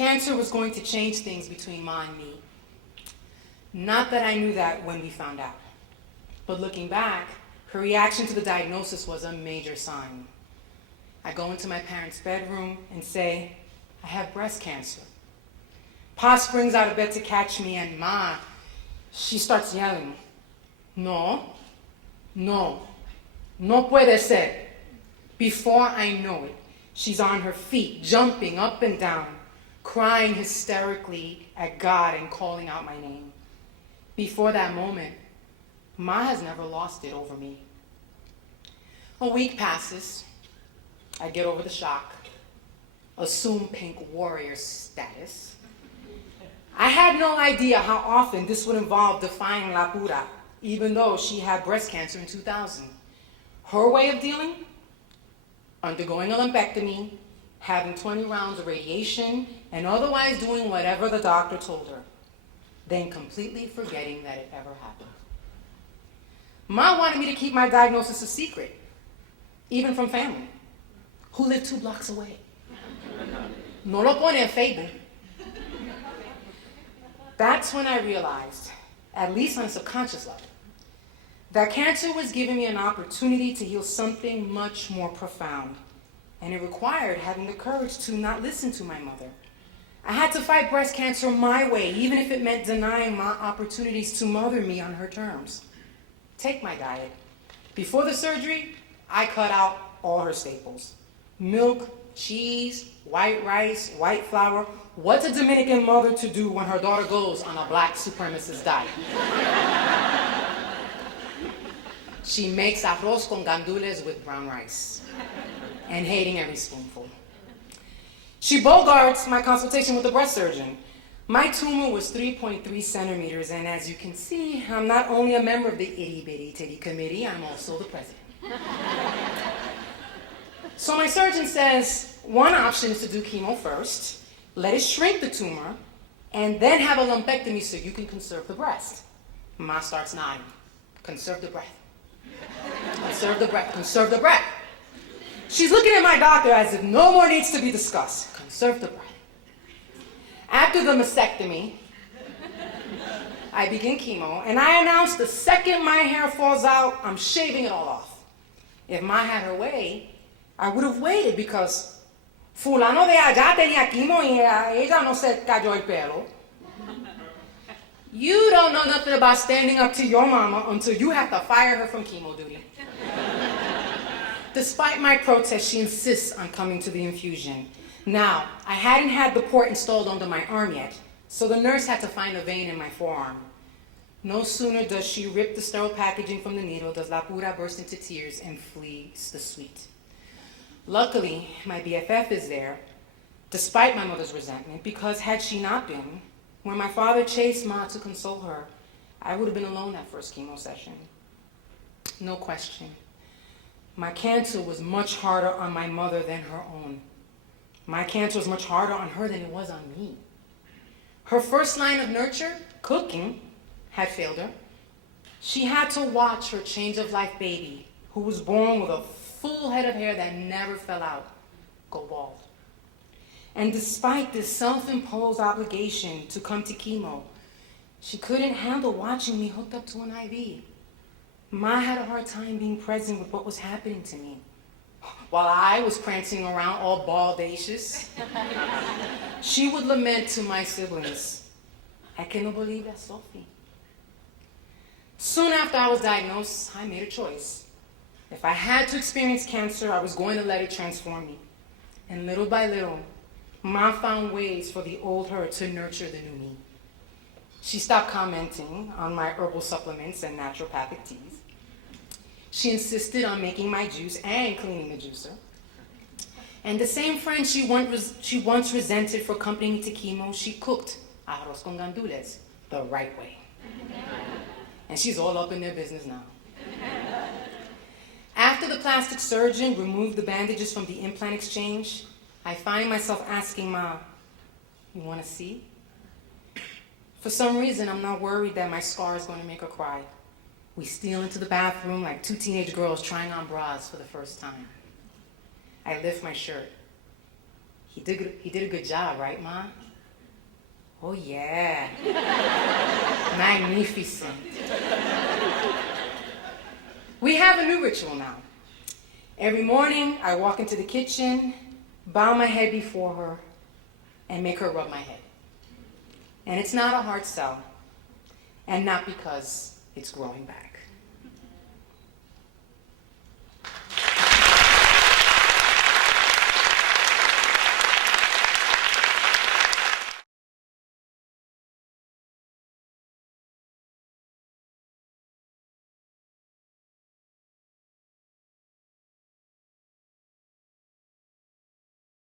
Cancer was going to change things between Ma and me. Not that I knew that when we found out. But looking back, her reaction to the diagnosis was a major sign. I go into my parents' bedroom and say, I have breast cancer. Pa springs out of bed to catch me, and Ma, she starts yelling, no puede ser. Before I know it, she's on her feet, jumping up and down, crying hysterically at God and calling out my name. Before that moment, Ma has never lost it over me. A week passes. I get over the shock, assume pink warrior status. I had no idea how often this would involve defying La Pura, even though she had breast cancer in 2000. Her way of dealing? Undergoing a lumpectomy, having 20 rounds of radiation, and otherwise doing whatever the doctor told her, then completely forgetting that it ever happened. Ma wanted me to keep my diagnosis a secret, even from family, who lived 2 blocks away. No lo pone en Facebook. That's when I realized, at least on a subconscious level, that cancer was giving me an opportunity to heal something much more profound. And it required having the courage to not listen to my mother. I had to fight breast cancer my way, even if it meant denying my opportunities to mother me on her terms. Take my diet. Before the surgery, I cut out all her staples. Milk, cheese, white rice, white flour. What's a Dominican mother to do when her daughter goes on a black supremacist diet? She makes arroz con gandules with brown rice, and hating every spoonful. She bogarts my consultation with the breast surgeon. My tumor was 3.3 centimeters, and as you can see, I'm not only a member of the itty-bitty-titty committee, I'm also the president. So my surgeon says, one option is to do chemo first, let it shrink the tumor, and then have a lumpectomy so you can conserve the breast. Ma starts nodding. Conserve the breath. Conserve the breath. Conserve the breath. She's looking at my doctor as if no more needs to be discussed. Conserve the breath. After the mastectomy, I begin chemo, and I announce the second my hair falls out, I'm shaving it all off. If Ma had her way, I would have waited because fulano de allá tenía chemo y ella no se cayó el pelo. You don't know nothing about standing up to your mama until you have to fire her from chemo duty. Despite my protest, she insists on coming to the infusion. Now, I hadn't had the port installed under my arm yet, so the nurse had to find a vein in my forearm. No sooner does she rip the sterile packaging from the needle does La Pura burst into tears and flees the suite. Luckily, my BFF is there, despite my mother's resentment, because had she not been, when my father chased Ma to console her, I would have been alone that first chemo session. No question. My cancer was much harder on my mother than her own. My cancer was much harder on her than it was on me. Her first line of nurture, cooking, had failed her. She had to watch her change of life baby, who was born with a full head of hair that never fell out, go bald. And despite this self-imposed obligation to come to chemo, she couldn't handle watching me hooked up to an IV. Ma had a hard time being present with what was happening to me. While I was prancing around all baldacious, she would lament to my siblings, I cannot believe that's Sophie. Soon after I was diagnosed, I made a choice. If I had to experience cancer, I was going to let it transform me. And little by little, Ma found ways for the old her to nurture the new me. She stopped commenting on my herbal supplements and naturopathic teas. She insisted on making my juice and cleaning the juicer. And the same friend she once resented for accompanying me to chemo, she cooked arroz con gandules the right way. And she's all up in their business now. After the plastic surgeon removed the bandages from the implant exchange, I find myself asking Ma, you want to see? For some reason, I'm not worried that my scar is going to make her cry. We steal into the bathroom like 2 teenage girls trying on bras for the first time. I lift my shirt. He did a good job, right, Ma? Oh yeah. Magnificent. We have a new ritual now. Every morning, I walk into the kitchen, bow my head before her, and make her rub my head. And it's not a hard sell, and not because it's growing back.